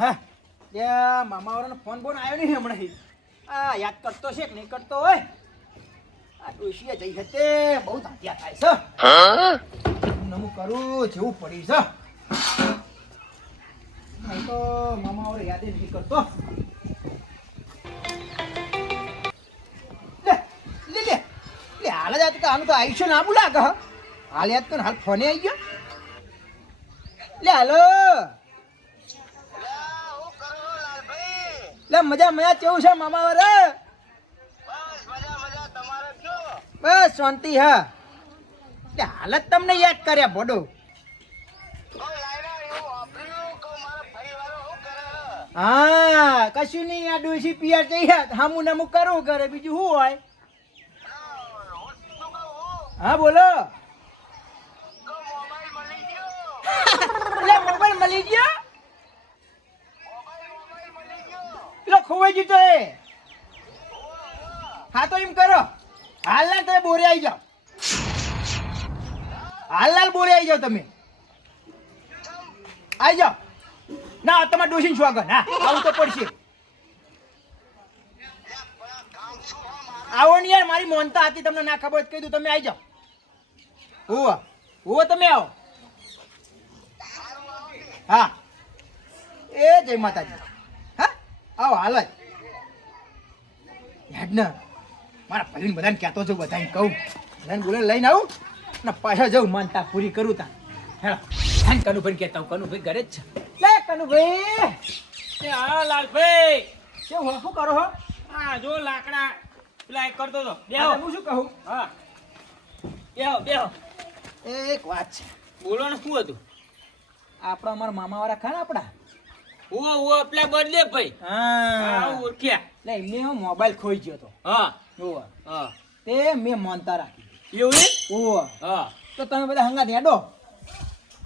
હા ત્યાં મામાવાળાનો ફોન બોન આવ્યો નહીં હમણાં. આ યાદ કરતો છે કે નહીં કરતો હોય. આ ડોશીએ જઈ હતે બહુ ધાત્યા થાય છે. નમું કરું જેવું પડી છે. નહીં તો મામાવાળો યાદ નહીં કરતો. લે લે લે હાલ જ કે આનું તો આયુષ્ય ના બોલાગે. હાલ યાદ તો હાલ ફોને આવી ગયો. લે હાલો લે મજા મજા કેવું છે મામાવાળા? બસ શાંતિ હા. લે હાલત તમને યાદ કર્યા ભોડો. હા કશું નહીં આ ડોસી પિયર જઈ હામું નામું કરવું કરે બીજું શું હોય. હા બોલો. એટલે મોબાઈલ મળી ગયો? પેલો ખોવાઈ ગયો તો એ. હા તો એમ કરો હાલ ના તમે બોરે આવી જાઓ. હાલ બોરે આવી જાઓ તમે. આવી જાઓ. ના તમારે ડોસીને સ્વાગત. હા આવું તો પડશે. આવો ને યાર મારી મોનતા હતી તમને ના ખબર કહી દઉં તમે આવી જાઓ. હોવા તમે આવો. હા એ જય માતાજી. હા આવો હાલ જ યાદ ને મારા ભાઈને બધાને કહેતો જાઉં બધાને કહું બધાને બોલે લઈને આવું ને પાછા જાઉં માનતા પૂરી કરું તા. હેલો કનુભાઈ કહેતા હું કનુભાઈ ઘરે જ છે. લે કનુભાઈ હા લાલભાઈ શું કરો હો? હા જો લાકડા પેલા એક કરતો હતો. બેહો હું શું કહું? હા બેહો એક વાત છે. બોલો ને શું હતું? આપણા અમારા મામાવાળા ખરા આપણા પેલા બદલે ભાઈ. હા ઓળખ્યા. એટલે એમને મોબાઈલ ખોઈ ગયો હતો. હા હા તે મેં માનતા રાખી. એવું હા તો તમે બધા હંગાત હેડો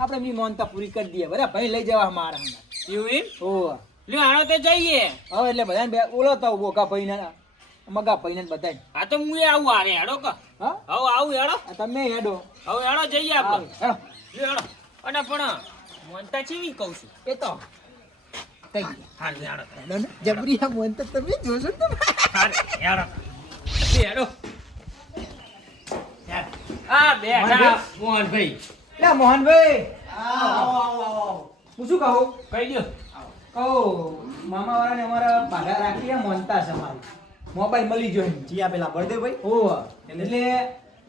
આપણે મી માનતા પૂરી કરી દઈએ. બરાબર ભાઈ લઈ જવા મારા હંગાત. એવું ઓવા લ્યો આનો તો જઈએ. હવે એટલે બધાને બોલો તો બોકા ભાઈ ના મગા ભાઈ ને બધા. હા તો હું આવું આરે હેડો ક. હા હવે આવું હેડો. તમે હેડો. હવે હેડો જઈએ આપણે. હેડો લ્યો હેડો. અને પણ મોનતા ચેવી કહું છું. એ તો કઈ હા હેડો. હેડો ને જબરી આ મોનતા તમે જોશો ને તમે. હેડો. હેડો. આ બેઠા મોહનભાઈ. લે મોહનભાઈ આવો હું શું કહું? કહી દો. કહું મામાવાળાને અમારા ભાડા રાખીએ મોનતા છે અમારી. મોબાઈલ મળી ગયો એમ. જીયા પેલા બળદેવભાઈ. ઓવા એટલે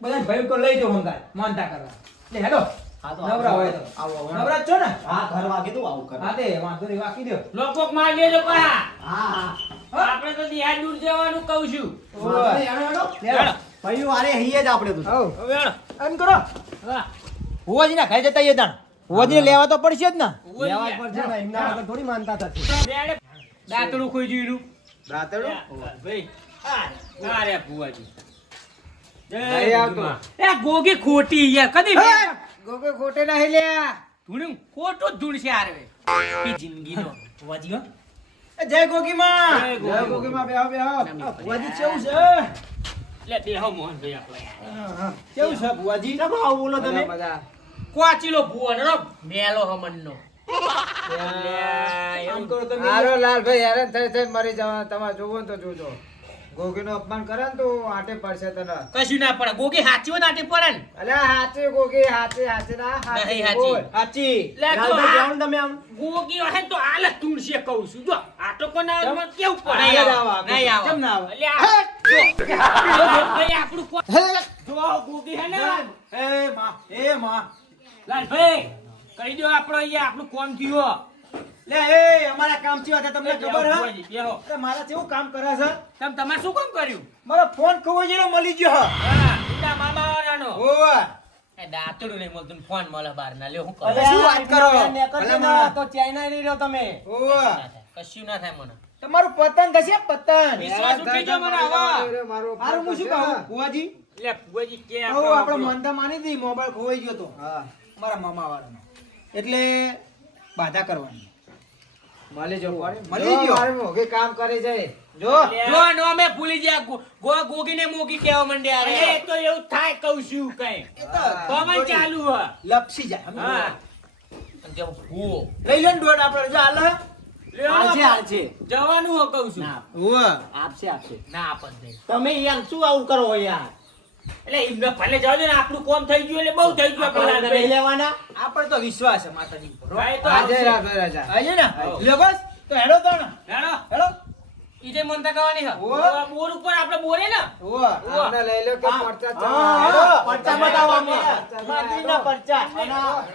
બધા ભાઈ કો લઈ જાઓ હંગાત મોનતા કરવા. એટલે હેડો હા તો નવરા હોય તો આવો નવરા જ છો ને? હા ઘર વાગે તો આવું કર. હા તે વાંધો નહીં વાકી દો. લોકો માર દેજો પા. હા આપણે તો ત્યાં દૂર જવાનું કહું છું. ઓવા હેડો હેડો હેડો ભાઈ વારે હૈયે જ આપણે તો. આવ હવે હેડો. એમ કરો હા હોવાજી ના ખાઈ જતા એ દાણ હોવાજી લેવા તો પડશે જ ને. લેવા જ પડશે ને એમના વગર થોડી માનતા થતી. બેડે દાંતડું ખોઈ જોયું. રાતડો ભાઈ આ રે ભુવાજી. નહીં આવતો. એ ગોગી ખોટી યાર કદી ગોગો ખોટે ના હેલ્યા ધૂણ્યું ખોટું જ ધૂણ છે યાર હવે ઈ જિંદગીનો ભુવાજી હો. જય ગોગી માં. જય ગોગી માં બેહો બેહો. ભુવાજી કેવું છે? લે દેહો મોહનભાઈ આપણે. કેવું છે ભુવાજી? કેમ આવું બોલો તમે? કોચીલો ભુવન રો મેલો હમણનો. આમ કરો તમે. હારો લાલભાઈ હેરાન થઈ મરી જવા. તમારે જોવો ને તો જોજો. ગોગીનું અપમાન કરે ને તો આટે પડશે તને. કશું ના પડે ગોગી હાચી હોય નાટી પડે ને. અલ્યા હાચી ગોગી હાચી હાચી ના હાચી નહીં હાચી. બોલ. સાચી. લે તો લાલભાઈ આ જાઓ ને તમે આમ. ગોગી હે તો આલે તુણસે કહું છું જો આટો કોના કેવું પડે. નહીં આવે. નહીં આવે. કેમ ના આવે? એટલે આ જો ભાઈ આપણું કો જો ગોગી હે ને એ માં લાલભાઈ કહી દો આપણો અહીંયા આપણું કોમ થયો. લે એ અમારા કામ થી વાત તમને ખબર હે? ભુવાજી, બેહો. કે મારા કેવું કામ કરે છે? તમારે શું કામ કર્યું? મારો ફોન ખોવાઈ મળી ગયો હે. હા સીધા મામા વાળાનો. ઓવા એ દાંતડું નહીં મળતું ને ફોન મળે બહાર ના લે હું અરે કરું? શું વાત કરો? ભલે ભલે ના તો ચાઇના નહીં રહ્યો તમે. ઓવા કશું ના થાય મને. તમારું પતંગ હશે પતંગ. વિશ્વાસ ઉઠી ગયો મને હવે. મારો હારું હું શું કહું ભુવાજી? લે ભુવાજી કે આપણે આપણો મનતા માની હતી મોબાઈલ ખોવાઈ ગયો તો હા મારા મામા વાળાનો એટલે બાધા કરવાની મળી જો મળી ગયો. મારે મોગે કામ કરી જાય. જો જો નો મે ભૂલી ગયા ગોગીને મોગી કેવા મંડ્યા રે. એ તો એવું થાય કહું છું કઈ. પવન ચાલુ હ. લપસી જાય હા. અને જો ભૂવો. લઈ લે ને દોડ આપણે જો હાલ લ્યો, હાલશે, હાલશે. જવાનું હો કહું છું. ના, ઓવે. આપશે, આપશે. ના આપણ નહીં. તમે યાર શું આવું કરો યાર? એટલે એમને ભલે જાવ દે ને, આપણું કોમ થઈ ગયું એટલે બહુ થઈ ગયું આપણે આપણે નહીં લેવાના? આપણે તો વિશ્વાસ છે માતાજી ઉપર. ભાઈ તો આજે આવશે. રાખો રાજા. આવીએ ને લ્યો બસ તો હેડો તણ હેડો. હેડો ઈ જે મનતા કહેવાની હે. ઓવે. બોર ઉપર આપણે બોરે ને. ઓવે. આમને લઈ લો કે પરચા હા, ચડાવો. હા. પરચા બતાવો અમને. માટીના પરચા.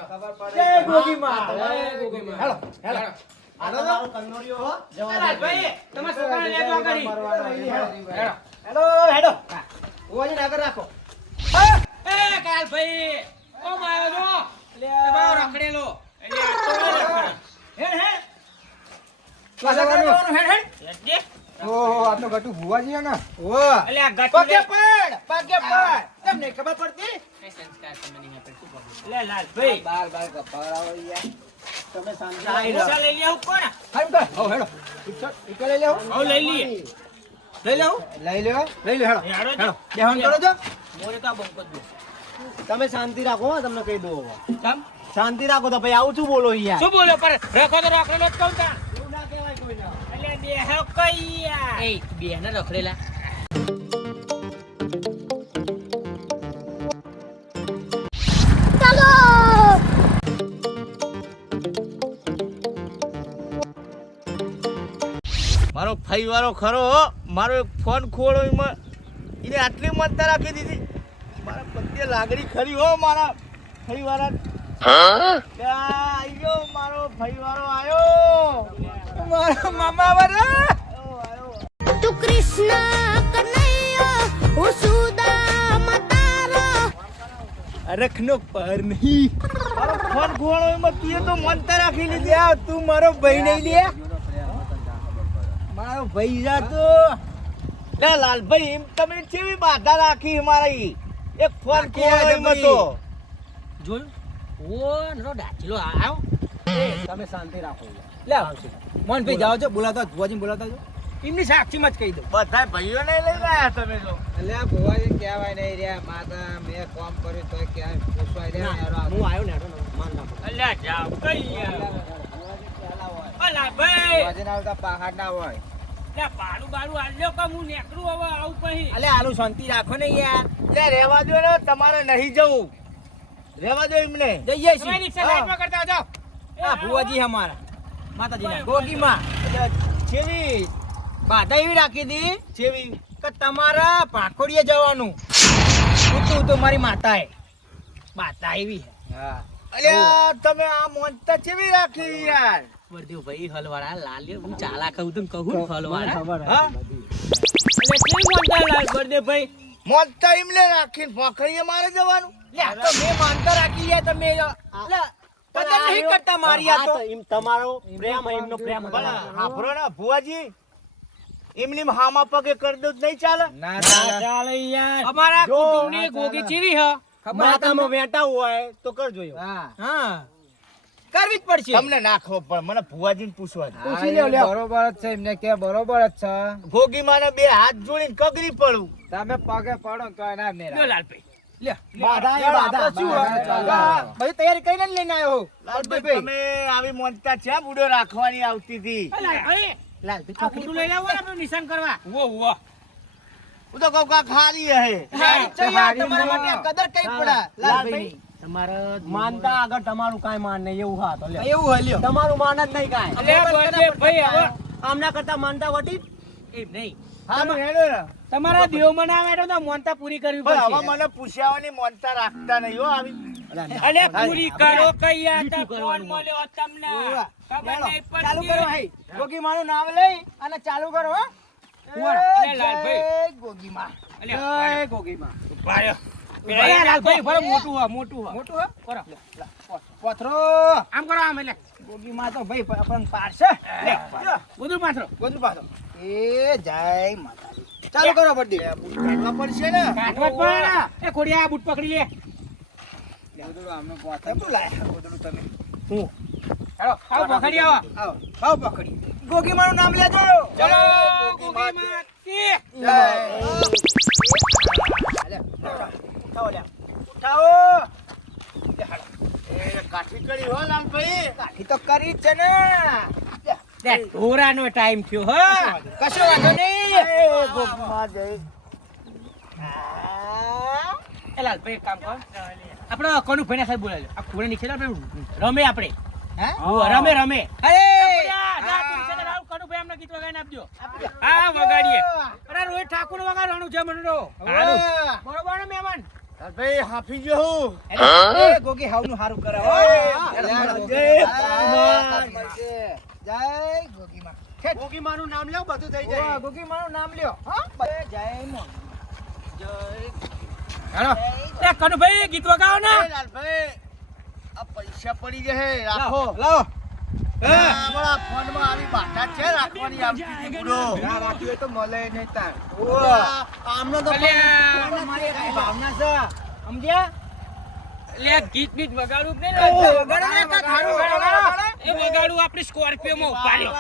ખબર પડે. જય ગોગીમાં. જય ગોગીમાં. હેડો હેડો આ તમારો કંદોરીઓ હો. જવા દે. ભાઈ તમારા છોકરાને લેવા કરી. હેડો હેડો હેડો ઓજી આગળ રાખો એ કાલ ભાઈ ઓ માયો જો લે એ બાવ રખડેલો એટલે આ તો રખડે. હેડ હેડ પાછા કરવાનું હેડ હેડ એટલે ઓહો આપનો ગટુ ભુવાજી હે ને ઓ એટલે આ ગાંઠ પગે પડ તમને ખબર પડતી કઈ સંસ્કાર તમને નહીં આપે શું કહું લે લાલ ભાઈ બાર બાર કપાળાઓ યાર. તમે શાંતિ પૈસા લઈ લેવું કોણ હાલ કર હો હેડો ઈકો લઈ લેવો હો લઈ લઈએ લઈ લેવો લઈ લ્યો. લઈ લે હેડો હેડો હેડો બેહન કરો છો મોરે કા બંક દો તમે શાંતિ રાખો હો, તમને કહી દઉં હવે. કેમ શાંતિ રાખો તો ભાઈ આવું શું બોલો યાર? શું બોલે પર રખો તો રખડેલો જ કહું તા એવું ના કહેવાય કોઈને. એટલે બેહો કઈ યાર એ બે ને રખડેલા મારો ભાઈ વાળો ખરો હો. મારો એક ફોન ખોળો એમાં એને આટલી મનતા રાખી દીધી. મારા પ્રત્યે લાગણી ખરી હો મારા ભાઈ વાળા. આઈ ગયો મારો ભાઈ વાળો આવ્યો. મારા મામા વાળા તું કૃષ્ણ કનૈયો હું સુદામા તારો રખનો પર નહીં મારો ફોન ખોળો એમાં તું તો મનતા રાખી લીધી. લ્યા તું મારો ભાઈ નહીં લે મારો ભાઈ જા તું લે લાલભાઈ એમ તમે કેવી બાધા રાખી મારી? એક ફોન ખોળો એમાં તો જોયું ઓ નરો ડાચલો આવ્યો તમે શાંતિ રાખો યાર. લે મોહનભાઈ જાઓ છો બોલાતા ભુવાજી બોલાતા છો એમની સાક્ષીમાં જ કહી દઉં બધા ભાઈઓને લઈને આવ્યા તમે તો. અલ્યા ભુવાજી કહેવાય નહીં રહ્યા માતા મેં કામ કર્યું તો ક્યાં પૂછવાય રહ્યા ના, યાર. હું આવ્યો ને હેડો ને, માન નાખો. અલ્યા જાવ કઈ યાર અલા ભાઈ ભુવાજીને આવતા પહાડ ના હોય. લે બાળું બાળું આલ્યો કે હું નેકરું હવે આવું પછી અલે આલુ શાંતિ રાખો ને યાર લે રહેવા દો ને, તમારે નહીં જવું. રહેવા દો એમને. જઈએ તમે છીએ રિક્ષા લાઈનમાં કરતા જાઓ આ ભુવાજી અમારા માતાજીના ગોગીમાં છેવી બાધા એવી રાખી હતી છેવી કે તમારા ભાખોડીએ જવાનું તું તો મારી માતા હે માતા એવી હે હા. અલ્યા તમે આ મોનતા છેવી રાખી યાર? વર્દેવ ભાઈ હલવાળા લાલ્યો હું ચાલા કહું તો કહું હલવાળા ખબર હા? એટલે કેવી મોનતા લાલ વર્દેવ ભાઈ મોનતા એમને રાખીને પોખરીએ મારે જવાનું? લે આ તો મેં માનતા રાખી લે તમે લે કદર નહીં કરતા મારી આ તો એમ તમારો પ્રેમ એમનો પ્રેમ પણ હાંભળો ને ભુવાજી, એમની હામા પગે કરી દઉં તો નહીં ચાલે? ના ચાલે. ચાલે યાર. અમારા જો, કુટુંબની ગોગી ચીવી હ માતામાં વેટા હોય તો કરજો એવું. હા. હા કરવી જ પડશે તમને નાખવો પણ મને ભુવાજીને પૂછવા દે. પૂછી હા, લ્યો, લ્યો. બરોબર જ છે એમને કે બરોબર જ છે. ભોગી માને બે હાથ જોડીને કગરી પડું. તમે પગે પડો ને તો એના મેરા. લ્યો લાલભાઈ લે બાધા એ યાર, બાધા. આપણે શું બાધા ચાલે. હા, બધી તૈયારી કરીને જ લઈને આવ્યો લાલભાઈ, તમે આવી મોનતા છે બુડો રાખવાની આવતી હતી. લાલભાઈ લાલ આ ફોટો લઈ લાવો ને આપણે નિશાન કરવા વો હું તો કહું કાંઈક હારી હે. તમારા માટે આ કદર કઈ પડે લાલભાઈ તમારે માનતા આગળ તમારું કાંઈ માન નહીં એવું હા તો લે. એવું હલ્યો તમારું માન જ નહીં કાંઈ. અલે વર્દેવ ભાઈ હવે આમના કરતા માનતા વટી એમ નહીં હારું હેડો ને. તમારા દેવ મનાવે તો મોનતા પૂરી કરવી પણ હવે પડશે મને પૂછ્યાવાની મોનતા રાખતા નહીં હો આવી. અલે પૂરી કરો કઈ યાર બીજું ફોન કરવાનું. મળ્યો તમને ખબર નહીં પડતી. ચાલુ કરો ભાઈ ગોગી માનું નામ લઈ અને ચાલુ કરો હો લે લાલભાઈ. જય ગોગી માં અલે જય ગોગી માં ભાઈ પેલા લાલભાઈ ભલે મોટું હ મોટું હો કરો પથરો આમ કરો આમ એટલે ગોગી માં તો ભાઈ આપણને પાડશે લે બધું પાથરો ગોદરું પાડો એ જય માતાજી ચાલુ કરો બધી કાઢવા પડશે ને. કાઢવા જ પડે ને. એ ખોડિયા આ બૂટ પકડી લે ગોદડું આમનો પોતે. કેમ લાયા ગોદરું તમે હેલો આવો પકડી આવો આવો આવો પકડી ગોગી માનું નામ લેજો ચલો ગોગી માતી જય લે ઉઠાવો લે ઉઠાવો એ કાઠી કરી હો લાલભાઈ. કાઠી તો કરી જ છે ને લે, ઘોરાનો ટાઈમ થયો હો. કશો વાંધો નહીં. એ લાલભાઈ એક કામ કર, આપણે કોનું ભાઈને સાહેબ બોલાવી લે. આ ઘોડે નીચે આપણે રમે આપણે. હે? રમે રમે. અરે કનુભાઈ અમને ગીત વગાડીને આપજો. હા વગાડીએ. અરે રોહિત ઠાકોર વગાડવાનું છે મને તો. બરોબર ને મહેમાન? ભાઈ હાફી ગયો હું. એ ગોગી હાવનું હારું કરે હો. જય ગોગી માં. ગોગી માનું નામ લ્યો બધું થઈ ઓ, જાય ગોગી માનું નામ લ્યો. હા? જય મોગી. હાલો. એ કનુભાઈ ગીત વગાડો ને. એ લાલભાઈ આ પૈસા પડી જશે રાખો. લાવો. આપણા ફોનમાં આવી બાધા છે રાખવાની આવતી હતી બુડો. ના રાખ્યું હોય તો મળે નહીં તાર. આમનો તો અલ્યા. મારી કઈ ભાવના છે. સમજ્યા? લે ગીત બીત વગાડવું જ નહીં ને. વગાડો ને કાંઈક હારું વગાડો. એ વગાડવું આપણી સ્કોર્પિયોમાં ઉપાડ્યો.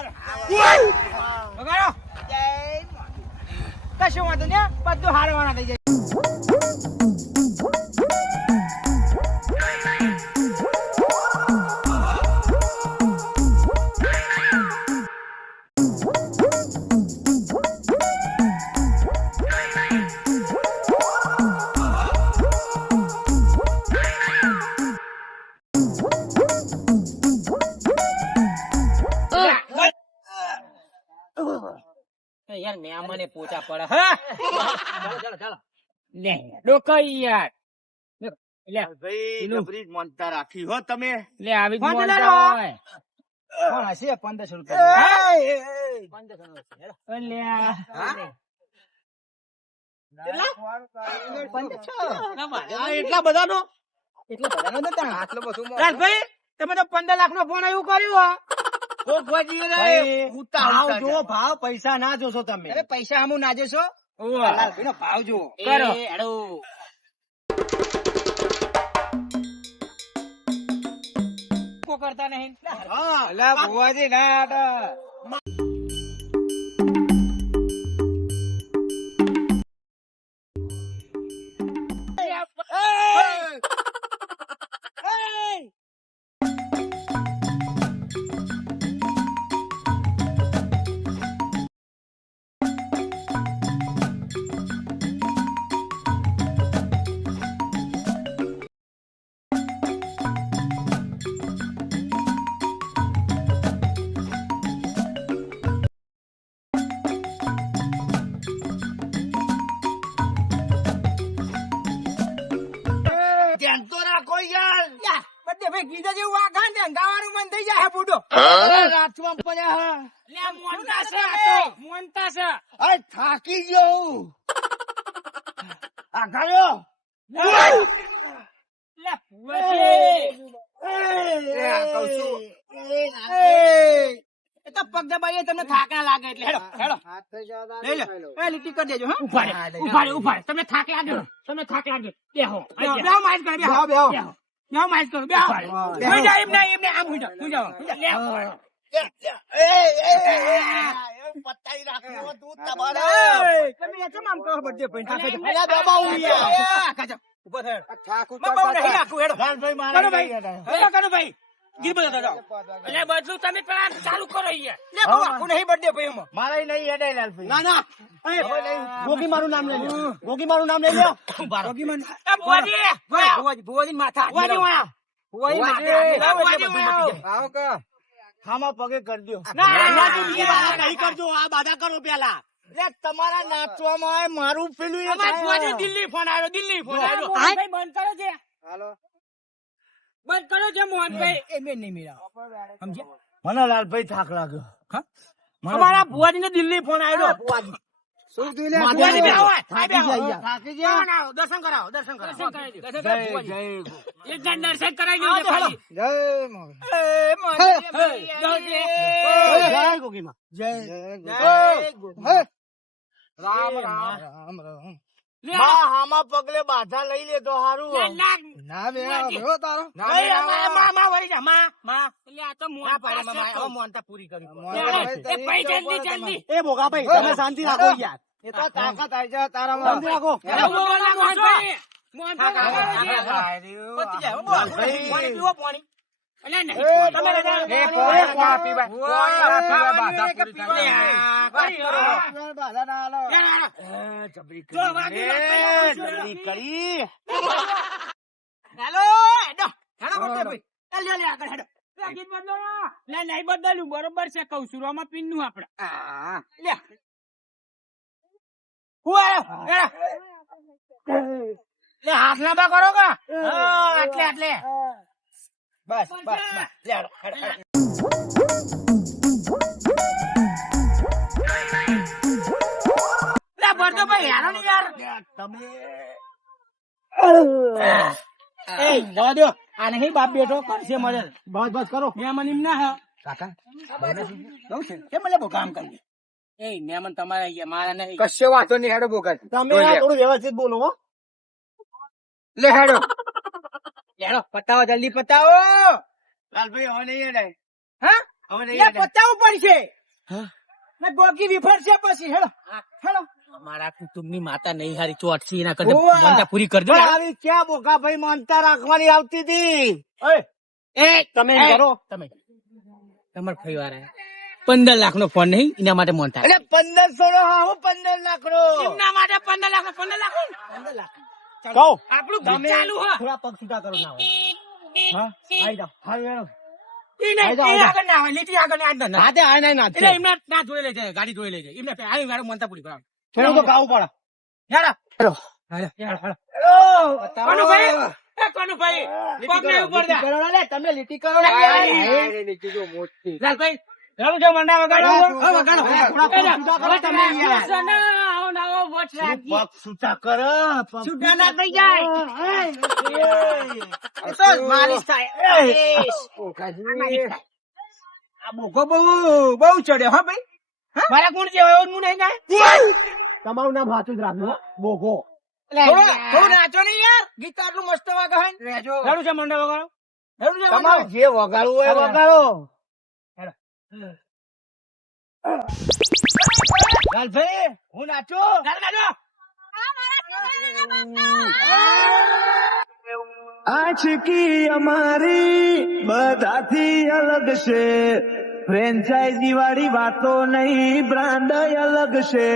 વગાડો. જય મોગી. કશું વાંધો નહીં. બધું હારવાના થઈ જાય. યાર મહેમાને પોચા પડે હા. ચાલો ચાલો લે ડોકાઈ યાર. લે ભાઈ જબરી જ માનતા રાખી હો તમે. લે આવી જ ફોન મોનતા લેલો. હોય. કોણ હશે? 1500 રૂપિયા. અલ્યા. આ એટલા બધાનો એટલો બધાનો નતા. આટલો બધું મોં. લાલભાઈ તમે તો 15 લાખ નો ફોન એવું કર્યું ભાવ જો ભાવ પૈસા ના જોશો તમે અરે પૈસા હમું ના જોશો. હા. લાલભાઈનો ભાવ જુઓ. કરો. કરતા નહીં. અલા ભુવાજી ના આટા. ધ્યાન તો રાખો યાર. બધે ભાઈ કીધા જેવું વાઘા ને ગાવાનું મન થઈ જાય બુડો. રાતમાં પડ્યા હા. લે મોનતા છે આ તો. મોનતા છે. અરે થાકી ગયો હું. આ ગાયો. લે ભુવાજી. એ તો પગ દબાઈએ તમને થાક ના લાગે એટલે હેડો હેડો. હાથ થઈ જાવ લઈ લે. એ લીટી કરી દેજો હા. ઉભાડે. તમને થાક લાગ્યો. તમને થાક લાગ્યો. બેહો. બેહો માઇન્ડ કરી બેહો બેહો. બેહો માઇન્ડ કરો. બેહો. હુઈ જા એમને આમ હુઈ જા. હુઈ જા. લે. પતાઈ રાખ્યો તું તમારે. તમે એ કેમ આમ કરો બધે ભાઈ થાકે છે. અલ્યા દબાવું યાર. કાજા ઉભો થયો. થાક બહુ નહીં રાખું હેડો. લાલભાઈ મારા કનુભાઈ. નહીં હતા. કનુભાઈ. ગીત બજાવતા જાઓ. એટલે બદલું તમે પેલા ચાલુ કરો યાર. લે બહુ આખું નહીં બર્થડે ભાઈ એમાં. મારા નહીં હેડે લાલભાઈ. ના ના ગોગી મારું નામ લઈ લ્યો ગોગી મારું નામ લઈ લ્યો ભગીમન. એ ભુવાજી. ભુવાજી માથા. ભુવાજી વાળા. ભુવાજી ભુવાજી. માથા. ભુવાજી વાળા. આવો કે હામાં પગે કરી દો. નહીં કરજો આ બાધા કરો પેલા લે તમારા નાચવામાં મારું પેલું એ અમાર થાય. ભુવાજી દિલ્હી ફોન આવ્યો. દિલ્હી ફોન આવ્યો. હા? ભાઈ બંધ કરો છે. હાલો બંધ કરો છે મોહનભાઈ. એ મેં નહીં મેળાવો. સમજ્યા? મને લાલભાઈ થાક લાગ્યો. અમારા ભુવાજી ને દિલ્હી ફોન આવ્યો. શું તું લે ભુવાજી બેહો. થાકી ગયા યાર. થાકી બેહો ગયા. ના, દર્શન કરાવો. દર્શન કરાવો. દર્શન કરાવી દો. જય જય એક જણ દર્શન કરાવી દેજો ખાલી. જય મોગી. એ મારી જય ગોગી માં જય હે. રામ રામ રામ રામ. લે, માં હામાં પગલે બાધા લઈ લે તો હારું. લે, લાગ. ના બે બેહો તારો એ, માં વળી જા. માં. એટલે આ તો મોહન પાસે છે તો. મોનતા પૂરી કરી. એ ભાઈ જલ્દી જલ્દી. એ બોગા ભાઈ તમે શાંતિ રાખો યાર એ તો તાકાત આવી જાય તારામાં. શાંતિ રાખો એ મોહનભાઈ. મોહનભાઈ. પતી જાય. હો, બોલ. પાણી પીવો, પાણી. અલ્યા નહીં પીવાનું. તમે રજા આપો. પોણા પીવા બાધા પૂરી થાય. બાધા ના આલો. જો વાગી વાત કરી, જલ્દી કરી હેલો હેડો હેડો કરતો ભાઈ લે લે આગળ હેડો લે, ગીત બદલો ના. લે, નહીં બદલ્યું, બરોબર છે કહું છું રોમાં પીનનું આપણે. લે હું આયો લે, હાથ લાંબા કરો કા. હા, આટલે આટલે. બસ બસ લે હેડો હેડો હેડો. લે, ભરતો ભાઈ હેરો નહીં યાર. એ જવા દો. આ નહીં બાપ બેઠો કરશે મદદ. બસ બસ કરો. મહેમાન એમ ના હા. કાકા બહુ છે કેમ મને બહુ કામ કરી એ મહેમાન તમારા અહીંયા, મારા નહીં. કશો વાંધો નહીં હેડો બોગા. તમે આ થોડું વ્યવસ્થિત બોલો હો. લે હેડો. હેડો પતાવો જલ્દી પતાવો લાલભાઈ હવે નહીં હેડાય. હા હવે નહીં લે હેડાય. પતાવું પડશે ને ગોગી વિફરશે પછી હેડો હેડો અમારા કુટુંબની માતા નહીં હારી ચોટથી એના કરતા ઓવા. બનતા પૂરી કરજો. પણ આવી ક્યાં બોકા ભાઈ માનતા રાખવાની આવતી હતી. એ તમે એમ કરો. તમે તમારા ભાઈ વાળા 15 લાખ નો ફોન નહીં એના માટે મોનતા. એટલે 1500 નો હા હું 15 લાખ નો. એમના માટે 15 લાખ 15 લાખ. કહો. આપણું ગીત ચાલુ હા. થોડા પગ છૂટા કરો ના હોય. હા આઈ જાઓ. હા હેડો. ઈ નહીં, આઈ જાઓ, ઈ આઈ જાઓ. આગળ ના હોય, લીટી આગળ ના હોય. હાથે આય નહીં ના એટલે એમને ના જોઈ લેજે, ગાડી જોઈ લેજે. એમને આવી વાળો મોનતા પૂરી કરાવો. થોડું તો ગાવું પડે. હેડો. હેડો. કોનુભાઈ, એ કોનુભાઈ, પગ નહીં ઉપર દે. કરો લે તમે લીટી કરો લે લાલભાઈ, હેડો જો મંડા વગાડો. હા, વગાડો. હવે તમે યાર. આવો નવો વોટ રાખી. પગ છૂટા કર. પગ છૂટા ના થઈ જાય. એ તો માલિશ થાય માલિશ. આ બોગો બહુ બહુ ચડ્યો હા ભાઈ મારા કોણ છે એવું હું નહીં જાય. તમારું નામ સાચું જ રાખજો હો. બોગો. થોડું નાચો ને યાર ગીત તો આટલું મસ્ત વાગે હે રેજો હેડું છે મંડા વગાડો. હેડું છે તમારે જે વગાડવું હોય એ વગાડો. લાલભાઈ હું નાચું. ચાલ કાઢો. આશકી અમારી બધાથી અલગ છે, ફ્રેન્ચાઇઝી વાળી વાતો નહીં, બ્રાન્ડ અલગ છે.